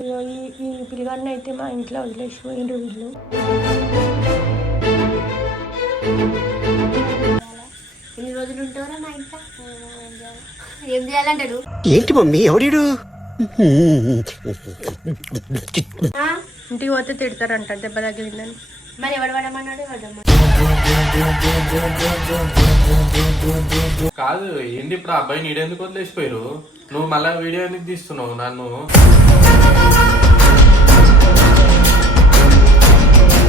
ఈ పిల్లగాడిని అయితే మా ఇంట్లో వదిలేసి పోయిండ్రు వీళ్ళు. ఎన్ని రోజులు ఉంటారా నా ఇంట్లో? ఏం చేయాలంటాడు? ఏంటి మమ్మీ ఎవడీడు ఆ? ఇంటికి పోతే తిడతారంట దెబ్బ తగిలిందని. మరి ఎవడు పడమన్నాడు? పడమన్నాడు కాదు ఏంటి ఇప్పుడు ఆ అబ్బాయి నీడెందుకు వదిలేసిపోయారు నువ్వు మళ్ళా వీడియో ఎందుకు తీస్తున్నావు నన్ను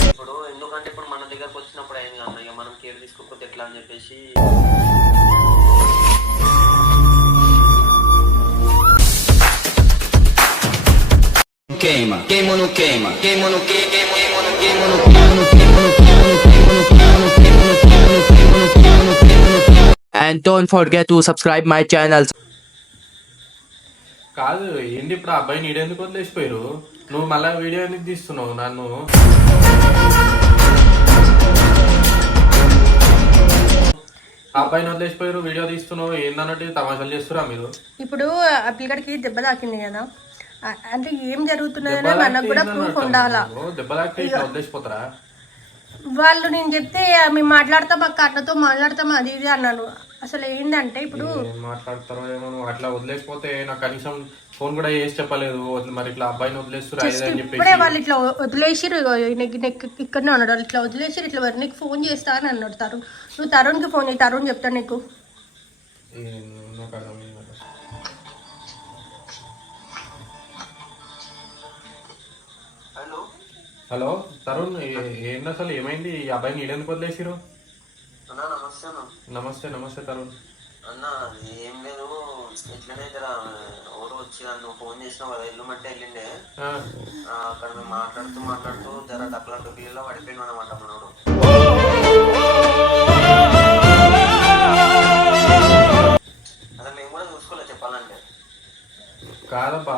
ఇప్పుడు ఎందుకంటే ఇప్పుడు మన దగ్గరకు వచ్చినప్పుడు ఏం కాదు ఇక మనం కేర్ తీసుకోకపోతే ఎట్లా అని చెప్పేసి కేమ కేమను కే కేమ కేమను కేమను కేమను and don't forget to subscribe my channel కాదు ఏంటి ఇప్పుడు అబ్బాయి నీడెందుకు వదిలేసిపోయారు? నువ్వు మళ్ళీ వీడియో ఎందుకు తీస్తున్నావు నన్ను? అబ్బాయిని వదిలేసిపోయారు వీడియో తీస్తున్నావు ఏందన్నట్టు తమాషాలు చేస్తురా మీరు? ఇప్పుడు ఆ పిల్లగాడికి దెబ్బ తాకింది కదా. అంటే ఏం జరుగుతున్నదని మనకు కూడా ప్రూఫ్ ఉండాలా? దెబ్బ తాకితే వదిలేసిపోతారా? వాళ్ళు నేను చెప్తే "ఆ, మేము మాట్లాడతాం అక్క అట్లతో మాట్లాడతాం అది ఇది అన్నాను. అసలు ఏంటంటే ఇప్పుడు మాట్లాడతారో ఏమో అట్లా వదిలేసిపోతే నాకు కనీసం ఫోన్ కూడా చేసి చెప్పలేదు. మరి ఇట్లా అబ్బాయిని వదిలేస్తురా ఇప్పుడే వాళ్ళు ఇట్లా వదిలేసిరు ఇక్కడనే ఉన్నాడు ఇట్లా వదిలేసిరు ఇట్లా నీకు ఫోన్ చేస్తా అని అన్నాడు తరుణ్. నువ్వు తరుణ్కి ఫోన్ చేయి తరుణ్ చెప్తాను నీకు. హలో తరుణ్ ఏ- ఏంది అసలు ఏమైంది? ఈ అబ్బాయిని ఈడెందుకు వదిలేసిరు? అన్న నమస్తే అన్న. నమస్తే నమస్తే తరుణ్. అన్న ఏం లేదు ఇట్లనే జర ఎవరు వచ్చి నన్ను ఫోన్ చేసినావు కదా వెళ్ళమంటే వెళ్ళిండే. అక్కడ మేము మాట్లాడుతూ మాట్లాడుతూ జర డబ్బుల డబ్బులలో పడిపోయినాం అనమాట మనోడు. కాదబ్బా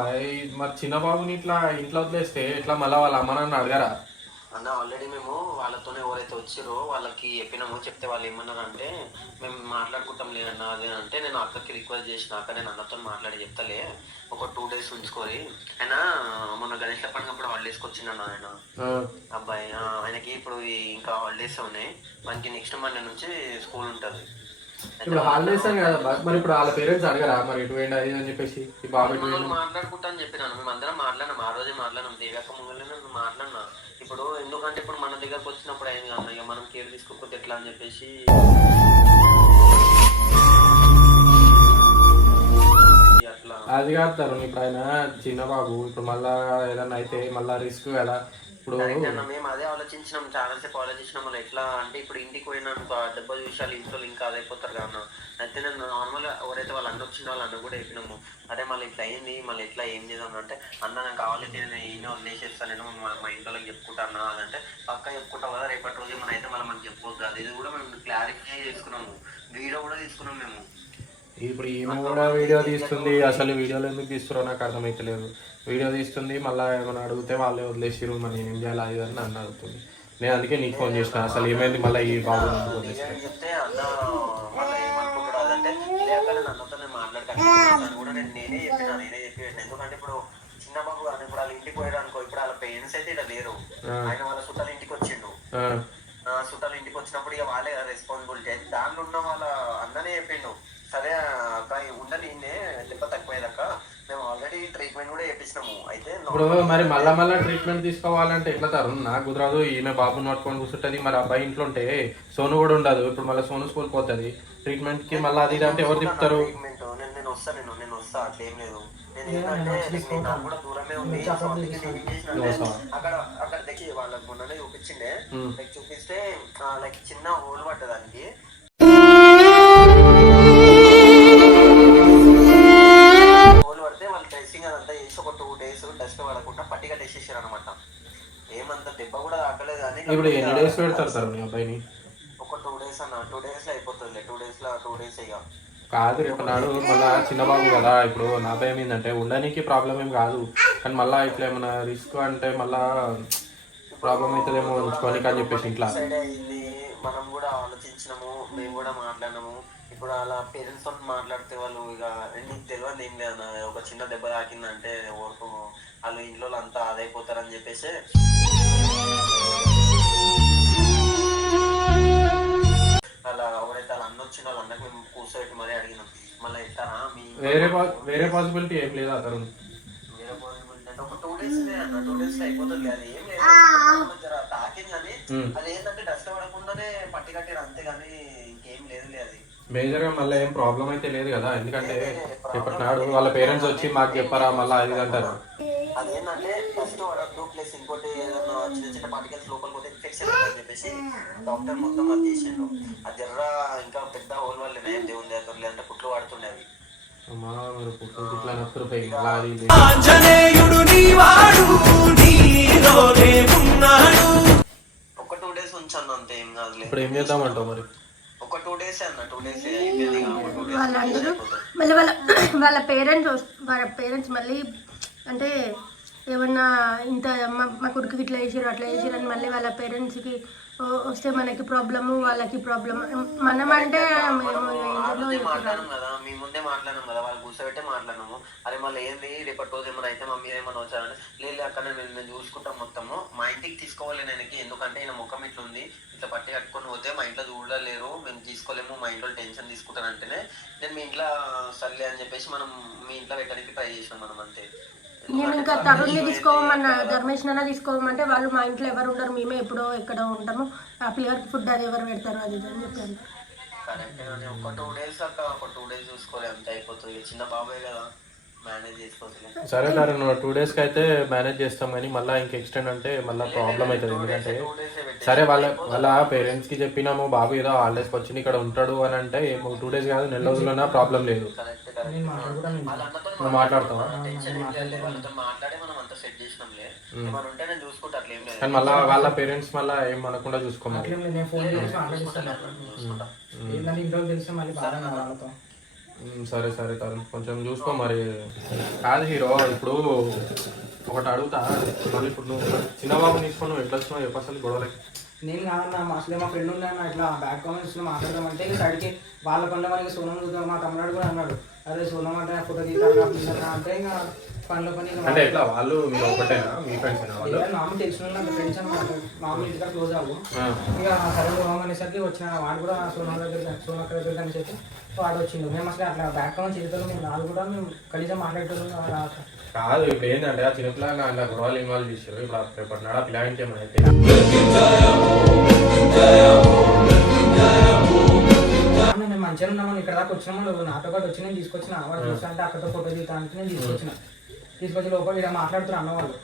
మరి చిన్న బాబుని ఇట్లా ఇంట్లో వదిలేస్తే ఇట్లా మళ్ళీ వాళ్ళ అమ్మ నాన్న అడగరా? అన్న ఆల్రెడీ మేము వాళ్ళతోనే ఎవరైతే వచ్చారో వాళ్ళకి చెప్పినాము చెప్తే వాళ్ళు ఏమన్నారు అంటే మేము మాట్లాడుకుంటాం లేదన్న అదే అంటే నేను అక్కకి రిక్వెస్ట్ చేసిన అక్క నేను అన్నతో మాట్లాడి చెప్తలే ఒక టూ డేస్ ఉంచుకొని ఆయన మొన్న గణేష్ పండుగప్పుడు హాలిడేస్కి వచ్చిందన్న ఆయన. అబ్బాయి ఆయనకి ఇప్పుడు ఇంకా హాలిడేస్ ఉన్నాయి. మనకి నెక్స్ట్ మండే నుంచి స్కూల్ ఉంటుంది. ఇప్పుడు హాలిడేస్ అని కదా మరి ఇప్పుడు వాళ్ళ పేరెంట్స్ అడగరా మరి ఎటు పోయింది అది అని చెప్పేసి ఈ బాబు ఎటు పోయిండు? మాట్లాడుకుంటా అని చెప్పినాను మేము అందరం మాట్లాడినాం ఆ రోజే మాట్లాడినాం దేవక ముంగలే నేను మాట్లాడినా. ఇప్పుడు ఎందుకంటే ఇప్పుడు మన దగ్గరకు వచ్చినప్పుడు అయింది అన్న ఇక మనం కేర్ తీసుకోకపోతే ఎట్లా అని చెప్పేసి. అట్లా. అది కాదు తరుణ్ ఇప్పుడు ఆయన చిన్న బాబు ఇప్పుడు మళ్ళా ఏదన్నా అయితే మళ్ళా రిస్క్ కదా. ఇప్పుడు అన్న మేము అదే ఆలోచించినాం చాలా సేపు ఆలోచించినాం మళ్ళీ ఎట్లా అంటే ఇప్పుడు ఇంటికి పోయినాను దెబ్బ చూసాలు ఇంట్లో ఇంకా అదైపోతారు కదా అన్న. అయితే నేను నార్మల్ ఎవరైతే వాళ్ళు అన్న వచ్చిన వాళ్ళు అన్న కూడా చెప్పినాము. అరే మళ్ళీ ఇట్లా అయింది మళ్ళీ ఎట్లా ఏం చేద్దాం అంటే అన్న నాకు కావాలంటే నేను ఈయన వదిలేసేస్తాను నేను మా మా చెప్పుకుంటా అన్న అదంటే పక్క చెప్పుకుంటాం కదా రేపటి రోజు ఏమైనా అయితే మళ్ళీ మనకి చెప్పుకోవద్దు అది ఇది కూడా మేము క్లారిఫై చేసుకున్నాము. వీడియో కూడా తీసుకున్నాం మేము. ఇప్పుడు ఈమె కూడా వీడియో తీస్తుంది. అసలు వీడియోలు ఎందుకు తీస్తున్నారో నాకు అర్థమైతలేదు. వీడియో తీస్తుంది మళ్ళీ ఏమైనా అడిగితే వాళ్ళే వదిలేసిరు మరి నేను ఏం చేయాలి అది అని నన్ను అడుగుతుంది. నేను అందుకే నీకు ఫోన్ చేసిన అసలు ఏమైంది మళ్ళీ ఈ బాబు ఎందుకంటే ఇప్పుడు చిన్న బాబు కానీ ఇప్పుడు వాళ్ళ ఇంటికి పోయాడు అనుకో ఇప్పుడు వాళ్ళ పేరెంట్స్ అయితే ఇక్కడ లేరు. ఆయన వాళ్ళ చుట్టాల ఇంటికి వచ్చిండు. చుట్టాల ఇంటికి వచ్చినప్పుడు ఇక వాళ్ళే రెస్పాన్సిబిలిటీ అయితే దాంట్లో ఉన్న వాళ్ళ అన్ననే చెప్పిండు. సరే అక్క ఉండని దెబ్బ తక్కువయ్యేదక్క మేము ఆల్రెడీ ట్రీట్మెంట్ కూడా చేపించినాము అయితే ఇప్పుడు మరి మళ్ళా మళ్ళా ట్రీట్మెంట్ తీసుకోవాలంటే ఎట్లా తరుణ్ నాకు కుదరదు ఈమె బాబుని పట్టుకొని కూర్చుంటది. మరి అబ్బాయి ఇంట్లో ఉంటే సోను కూడా ఉండదు. ఇప్పుడు మళ్ళీ సోను స్కూల్ పోతుంది. ట్రీట్మెంట్కి మళ్ళీ అది అంటే ఎవరు తిప్పుతారు? ట్రీట్మెంట్ నేను నేను వస్తా నేను నేను వస్తా. అట్లేం లేదు. నేను ఏంటంటే నేను నాకు కూడా దూరమే ఉంది. అక్కడ అక్కడ దగ్గర వాళ్ళకి మొన్ననే చూపించిండే. లైక్ చూపిస్తే లైక్ చిన్న హోల్ పడ్డదానికి. ఇప్పుడు ఎన్ని డేస్ పెడతారు సార్ మీ అబ్బాయిని? ఒక టూ డేస్ అన్న. టూ డేస్ అయిపోతుంది. టూ డేస్లో టూ డేస్ ఇక కాదు రేపు నాడు మళ్ళా చిన్న బాబు కదా. ఇప్పుడు నా భయం ఏంటంటే ఉండడానికి ప్రాబ్లం ఏం కాదు. కానీ మళ్ళా ఇట్లా ఏమైనా రిస్క్ అంటే మళ్ళా ప్రాబ్లం అవుతుందేమో ఉంచుకోనికి అని చెప్పేసి ఇంట్లో. మనం కూడా ఆలోచించినాము. మేము కూడా మాట్లాడినాము. ఇప్పుడు అలా పేరెంట్స్తో మాట్లాడితే వాళ్ళు ఇక నీకు తెలియదు ఏం లేదు అన్న. ఒక చిన్న దెబ్బ తాకిందంటే వరకు వాళ్ళు ఇంట్లో అంతా అదైపోతారని చెప్పేసి అలా ఎవరైతే వాళ్ళ అన్న వచ్చిన వాళ్ళ అన్నకి మేము కూర్చోబెట్టి మరీ అడిగినాం. మళ్ళీ ఇస్తారా? మీ వేరే పా- వేరే పాసిబిలిటీ ఏం లేదా తరుణ్ వేరే possibility అంటే ఒక టూ డేస్ అన్న టూ డేస్లో అయిపోతుంది అది ఏం లేదు. జర తాకింది కానీ ఉమ్. అది ఏంటంటే డస్ట్ పడకుండానే పట్టి కట్టారు అంతే కానీ ఇంకేం లేదు అది. మేజర్గా మళ్ళీ ఏం ప్రాబ్లం అయితే లేదు కదా? ఎందుకంటే ఇప్పటి నాడు వాళ్ళ పేరెంట్స్ వచ్చి మాకు చెప్పారా? మళ్ళీ అది ఇది అంటారు. అదేంటంటే ఫస్ట్ పడద్దు ప్లస్ ఇంకోటి ఏదన్నా చిన్న చిన్న పార్టికల్స్ లోపలికి పోతే ఇన్ఫెక్షన్ అని చెప్పేసి డాక్టర్ మొత్తం అది చేసిండు. అది జర్ర ఇంకా పెద్ద హోల్ వల్ల నయం దేవుంది అతను లేదంటే పుట్లు ఇది. ఒక టూ డేస్ ఉంచాను అంతే ఏం కాదులే. ఇప్పుడు ఏం చేద్దామంటావు మరి? ఒక టూ డేస్ అన్న టూ డేస్ అయిపోయింది ఇక. ఒక టూ వాళ్ళు డేస్ అందరూ మళ్ళీ వాళ్ళ వాళ్ళ పేరెంట్స్ వాళ్ళ పేరెంట్స్ మళ్ళీ అంటే ఏమన్నా ఇంత మా కొడుకు ఇట్లా చేసారు అట్లా చేసారు అని మళ్ళీ వాళ్ళ పేరెంట్స్కి వస్తే మనకి ప్రాబ్లము వాళ్ళకి ప్రాబ్లమ్. మనం అంటే మేము కదా మీ ముందే మాట్లాడడం కదా వాళ్ళు కూర్చోబెట్టే మాట్లాడము. అరే మళ్ళీ ఏంది రేపటి రోజు ఏమైనా అయితే మమ్మీ ఏమైనా వచ్చారని లేదు అక్కడ నేను నేను చూసుకుంటాం మొత్తము. మా ఇంటికి తీసుకోవాలి నేనకి ఎందుకంటే ఈయన ముఖం ఇట్లా ఉంది ఇట్లా పట్టి కట్టుకొని పోతే మా ఇంట్లో చూడలేరు మేము తీసుకోలేము మా ఇంట్లో టెన్షన్ తీసుకుంటానంటేనే నేను మీ ఇంట్లో సర్లే అని చెప్పేసి మనం మీ ఇంట్లో పెట్టడానికి ట్రై చేసాం మనం అంతే. నేను ఇంకా తరుణ్ని తీసుకోమన్నా ధర్మేష్ అన్న తీసుకోమంటే వాళ్ళు మా ఇంట్లో ఎవరు ఉండరు మేమే ఎప్పుడో ఎక్కడో ఉంటాము. ఆ పిల్లలకి ఫుడ్ అది ఎవరు పెడతారు అది ఇది అని చెప్పాను ఒక టూ డేస్ అక్క ఒక టూ డేస్ చూసుకోలే అంత అయిపోతుంది. చిన్న బాబాయ్ కదా. మేనేజ్ చేసుకోవచ్చులే సరే తరుణ్ టూ డేస్కి అయితే మేనేజ్ చేస్తాం కానీ మళ్ళీ ఇంక ఎక్స్టెండ్ అంటే మళ్ళీ ప్రాబ్లం అవుతుంది ఎందుకంటే సరే వాళ్ళ వాళ్ళ పేరెంట్స్కి చెప్పినాము బాబు ఏదో హాలిడేస్కి వచ్చి ఇక్కడ ఉంటాడు అని అంటే టూ డేస్ కాదు నెల రోజులైనా ప్రాబ్లం లేదు. నువ్వు మాట్లాడతావా? కానీ మళ్ళీ వాళ్ళ పేరెంట్స్ మళ్ళీ ఏం అనకుండా చూసుకోమని. సరే సరే తరుణ్ కొంచెం చూసుకో మరి. కాదు హీరో ఇప్పుడు ఒకటి అడుగుతా. మళ్ళీ ఇప్పుడు నువ్వు చిన్నబాబు తీసుకొని నువ్వు ఎట్లా వచ్చినావు? చెప్పు అసలు గొడవలకి నేను కాదన్నా అసలే మా ఫ్రెండ్ ఉన్నాను ఇట్లా బ్యాక్ కామెంట్స్ మాట్లాడదామంటే ఇక సైడ్కి వాళ్ళ పండుగ మనకి సోనం చూద్దాం మా తమ్ముడు కూడా అన్నాడు. అదే సోనం అంటే ఫోటో తీద్దాం అంటే ఇంకా పనిలో పని అంటే ఎట్లా? వాళ్ళు మీరు ఒకటేనా? మీ ఫ్రెండ్స్ వాళ్ళు? మామూలు తెలిసిన వాళ్ళు ఫ్రెండ్స్ అనమాట మామూలు ఇంటికా క్లోజ్ అవ్వు. ఇక సరే పోదాం అనేసరికి వచ్చిన వాడు కూడా సోనం దగ్గర సోనం అక్కడ దగ్గర అని చెప్పి వాడు వచ్చిండు. మేము అసలు అట్లా బ్యాక్ కామెంట్ చేస్తాం మేము నాలుగు కూడా మేము కలిసి మాట్లాడుతున్నాం కాదు ఇప్పుడు ఏంటంటే ఆ చిన్నపిల్లలు అలా గొడవలు ఇన్వాల్వ్ చేసారు ఇప్పుడు రేపటి నాడు ఆ పిల్లానికి ఏమైనా మంచిగా ఉన్నామని ఇక్కడ దాకా వచ్చినాము నాతో పాటు వచ్చి నేను తీసుకొచ్చిన వాడు చూస్తా అంటే అక్కడతో ఫోటో దిగుతానికి నేను తీసుకొచ్చిన. తీసుకొచ్చి లోపల ఇలా మాట్లాడుతున్నారు అన్నవాళ్ళు.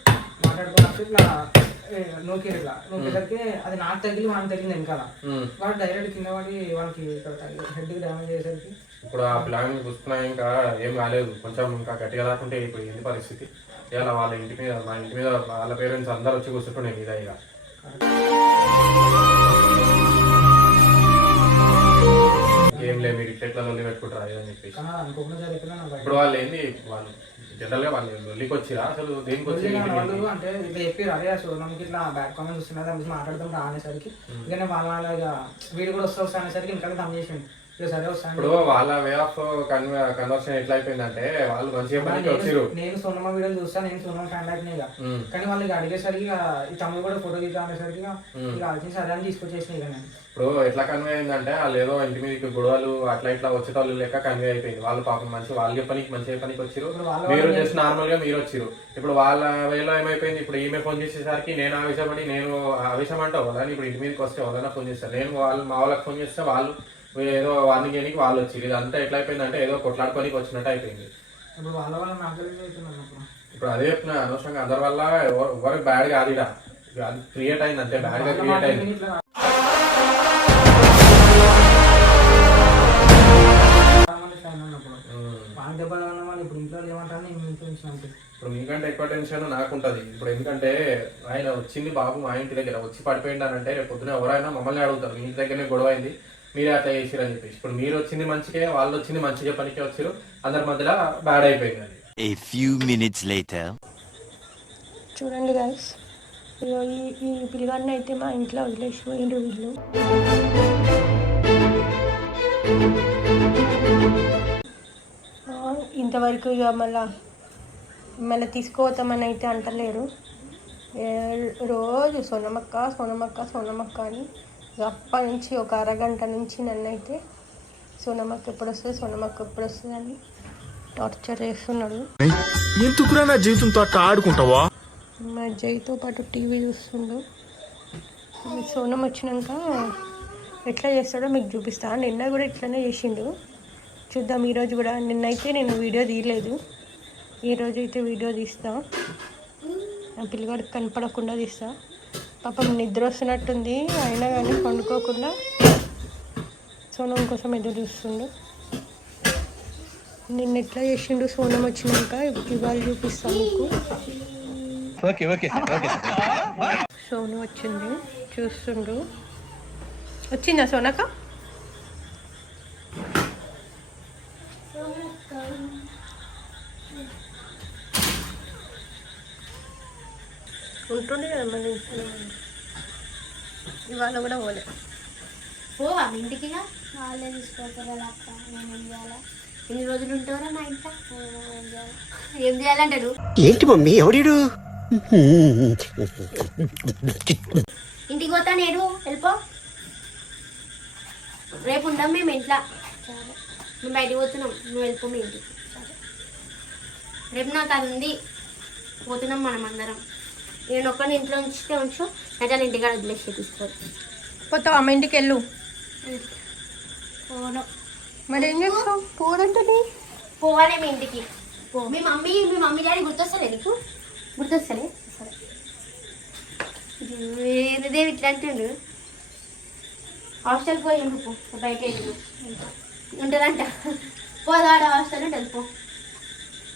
మాట్లాడుతున్నప్పుడు ఇట్లా నూకిరు ఇట్లా. నూకేసరికి అది నాకు తగిలి వాడికి తగిలింది వెనకాల. వాడు డైరెక్ట్ కింద పడి వాడికి హెడ్కి డ్యామేజ్ చేసేసరికి. ఇప్పుడు ఆ పిల్లాన్ని చూసుకున్నా ఇంకా ఏం కాలేదు. కొంచెం ఇంకా గట్టిగా రాకుంటే ఇప్పుడు ఏంది పరిస్థితి. ఇవాళ వాళ్ళ ఇంటి మీద మా ఇంటి మీద వాళ్ళ పేరెంట్స్ అందరు వచ్చి కూర్చుంటుండే మీద ఇక. ఏం లేదు మీరు ఇట్లా పెట్టుకుంటారా అని చెప్పేసి. భయం. ఇప్పుడు వాళ్ళు ఏంది వాళ్ళు జనరల్గా వాళ్ళు లొల్లికి వచ్చిరా? అసలు దేనికి వచ్చి? అంటే ఇట్లా చెప్పారు మనకి ఇట్లా బ్యాక్ కామెంట్స్ గురించి మాట్లాడుతుంటే అనేసరికి. ఇక వాళ్ళ వీడు కూడా వస్తా అనేసరికి ఇంకా దమ్ చేసిండు. ఇప్పుడు వాళ్ళ వే ఆఫ్ కన్వర్షన్ ఎట్లా అయిపోయిందంటే వాళ్ళు మంచిగా పనికి వచ్చిరు నేను సోనమ్మ వీడియోలు చూస్తా నేను సోనమ్మ ఫ్యాన్ అయిపోయినా ఇక. ఉమ్. కానీ వాళ్ళు ఇక అడిగేసరికి ఈ తమ్ముడు కూడా ఫోటో తీద్దాం అనేసరికి ఇక ఆలోచించి సరే అని తీసుకొచ్చేసిన ఇక నేను. ఇప్పుడు ఎట్లా కన్వే అయిందంటే వాళ్ళు ఏదో ఇంటి మీదకి గొడవలు అట్లా ఇట్లా వచ్చేటోళ్ళు లెక్క కన్వే అయిపోయింది. వాళ్ళు పాపం మంచి వాళ్ళు పనికి మంచి పనికి వచ్చిరు మీరు జస్ట్ నార్మల్గా మీరు వచ్చిరు ఇప్పుడు వాళ్ళ వేలో ఏమైపోయింది? ఇప్పుడు ఈమె ఫోన్ చేసేసరికి నేను ఆవేశపడి నేను ఆవేశం అంటే వాళ్ళని ఇప్పుడు ఇంటి మీదకి వస్తే వాళ్ళని ఫోన్ చేస్తాను నేను వాళ్ళు మా వాళ్ళకి ఫోన్ చేస్తే వాళ్ళు ఏదో వార్నింగ్ చేయడానికి వాళ్ళు వచ్చి ఇదంతా ఎట్లా అయిపోయిందంటే ఏదో కొట్లాడుకోనికి వచ్చినట్టు అయిపోయింది. ఇప్పుడు వాళ్ళ వాళ్ళ నాకు ఇప్పుడు అదే చెప్తున్నా అనవసరంగా అందరి వల్ల ఎవరు- ఎవరికి బ్యాడ్ కాదు ఇడ అది క్రియేట్ అయింది అంతే బ్యాడ్గా క్రియేట్ అయింది. వాళ్ళ వాళ్ళు ఇప్పుడు మీకంటే ఎక్కువ టెన్షన్ నాకు ఉంటుంది ఇప్పుడు ఎందుకంటే ఆయన వచ్చింది బాబు మా ఇంటి దగ్గర వచ్చి రేపు పొద్దున ఎవరైనా మమ్మల్ని అడుగుతారు మీ ఇంటి దగ్గరనే గొడవ అయింది. మీరే అట్లా చేసిరు అని చెప్పేసి. ఇప్పుడు మీరు వచ్చింది మంచికే వాళ్ళు వచ్చింది మంచిగా పనికి వచ్చారు అందరి మధ్యలో బ్యాడ్ అయిపోయింది అది. A few minutes later. చూడండి గైస్ ఈ ఈ పిల్లగాడిని అయితే మా ఇంట్లో వదిలేసి పోయిండ్రు వీళ్ళు. ఆ, ఇంతవరకు ఇక మళ్ళా మళ్ళీ తీసుకోతామని అయితే అంటలేరు. ఏ- రోజు సోనమక్క సోనమక్క సోనమక్క అని అప్పటి నుంచి ఒక అరగంట నుంచి నన్ను అయితే సోనమక్క ఎప్పుడు వస్తుంది సోనమక్క ఎప్పుడు వస్తుంది అని టార్చర్ చేస్తున్నాడు. ఎందుకురా నా జీవితంతో అట్లా ఆడుకుంటావా? మా జైతో పాటు టీవీ చూస్తుండు. సోనం వచ్చినాక ఎట్లా చేస్తాడో మీకు చూపిస్తా. నిన్న కూడా ఇట్లనే చేసిండు. చూద్దాం ఈరోజు కూడా. నిన్నైతే నేను వీడియో తీయలేదు. ఈరోజు అయితే వీడియో తీస్తా. నా పిల్లగాడికి కనపడకుండా తీస్తా. పాపం నిద్ర వస్తున్నట్టుంది. అయినా కానీ పండుకోకుండా సోనం కోసం ఎదురు చూస్తుండు. నిన్న ఎట్లా చేసిండు సోనం వచ్చినాక? ఇవాళ చూపిస్తాను మీకు. సోను వచ్చింది చూస్తుండు. వచ్చిందా సోనక ఉంటుంది కదా మన ఇంట్లో ఇవాళ కూడా పోలే. పోవా మీ ఇంటికి? వాళ్ళే తీసుకుంటారా అక్క నేను ఏం చేయాలా? ఎన్ని రోజులు ఉంటారా నా ఇంట ఏం చేయాలి? ఏం చేయాలంటాడు? ఏంటి మమ్మీ ఎవడీడు? ఇంటికి పోతా నేను వెళ్ళిపో. రేపు ఉంటాం మేము ఇంట్లో. మేము బయటికి పోతున్నాం నువ్వు వెళ్ళిపో మీ ఇంటికి. రేపు నాకు అది ఉంది. పోతున్నాం మనం అందరం. నేను ఒక్కరిని ఇంట్లో ఉంచితే ఉంచు అయితే ఇంటికాడ వదిలేసి తీసుకో పోతావు అమ్మ ఇంటికి వెళ్ళు. పోను. మరి ఏం చేస్తావు? పోదంటుంది. పోవాలి మీ ఇంటికి. పో. మీ మమ్మీ మీ మమ్మీ డాడీ గుర్తొస్తలే నీకు? గుర్తొస్తలే? సరే. ఏదేవి ఇట్లా అంటుండు. హాస్టల్ పోయి పో. బయట. ఉంటుందంట. పోదాడ హాస్టల్ ఉంటుంది పో.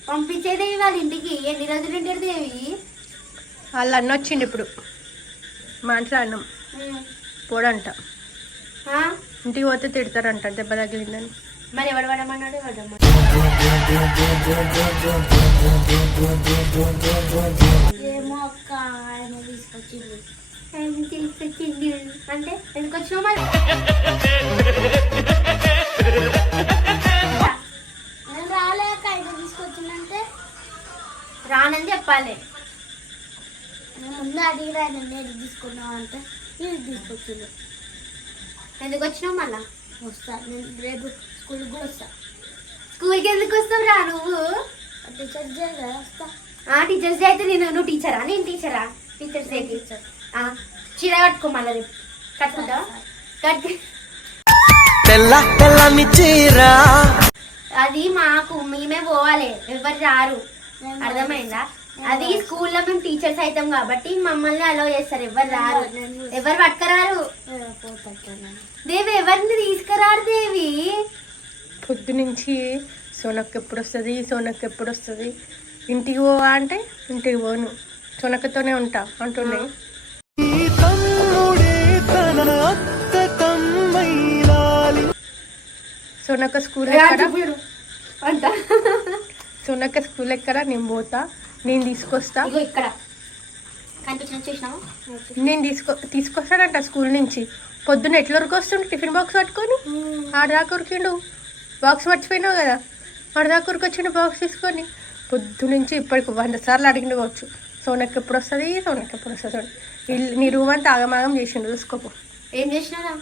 పంపించేదేవి వాళ్ళ ఇంటికి. ఎన్ని రోజులు ఉంటారు దేవి? వాళ్ళు అన్న వచ్చిండు ఇప్పుడు మాట్లాడినాం పోడంట? ఇంటికి పోతే తిడతారంట దెబ్బ తగిలిందని. మరి ఎవడు పడమన్నాడు? ఏమో అక్క ఆయన తీసుకొచ్చింది ఆయన తీసుకొచ్చింది అంటే ఎందుకు వచ్చినావు మరి? నేను రాలేక ఆయన తీసుకొచ్చిందంటే రానని చెప్పాలి. ముందు అడిగిరా నేను తీసుకున్నావు అంటే ఇది తీసుకొచ్చింది ఎందుకు వచ్చినావు మళ్ళా? వస్తా. నేను రేపు స్కూల్కి కూడా వస్తా. స్కూల్కి ఎందుకు వస్తావు రా నువ్వు? టీచర్స్ డే కదా వస్తా. టీచర్స్ డే అయితే నేను నువ్వు టీచరా నేను టీచరా టీచర్స్ డే టీచర్ చీర కట్టుకో మళ్ళీ రేపు. కట్టుకుంటావా? కట్టు. తెల్ల తెల్లని చీర. అది మాకు మేమే పోవాలి. ఎవరు రారు. అర్థమైందా? అది స్కూల్లో మేము టీచర్స్ అవుతాం కాబట్టి మమ్మల్ని అలో చేస్తారు. ఎవరు రారు. ఎవరు పట్టుకరారు? దేవి ఎవరిని తీసుకురారు దేవి? పొద్దు నుంచి సోనక్క ఎప్పుడు వస్తుంది సోనక్క ఎప్పుడు వస్తుంది ఇంటికి పోవా అంటే ఇంటికి పోను. సోనక్కతోనే ఉంటా అంటుండే. సోనక్క స్కూల్ ఎక్కడ? అంట. సోనక్క స్కూల్ ఎక్కడ? నేను పోతా. నేను తీసుకొస్తా. ఇగో ఇక్కడ. కనిపించిన చూసినావా? నేను తీసుకో తీసుకొస్తాడంట స్కూల్ నుంచి. పొద్దున్న ఎట్ల వరకు వస్తుండు? టిఫిన్ బాక్స్ పట్టుకొని? ఆడదాకా ఉరికిండు. బాక్స్ మర్చిపోయినావు కదా? ఆడదాకా ఉరికొచ్చిండు బాక్స్ తీసుకొని? పొద్దు నుంచి ఇప్పటికి వంద సార్లు అడిగిండు కావచ్చు. సోనక్క ఎప్పుడు వస్తుంది? సోనక్క ఎప్పుడు వస్తుంది? ఇల్లు నీ రూమ్ అంతా ఆగమాగం చేసిండు. చూసుకోపో. ఏం చేసినారా?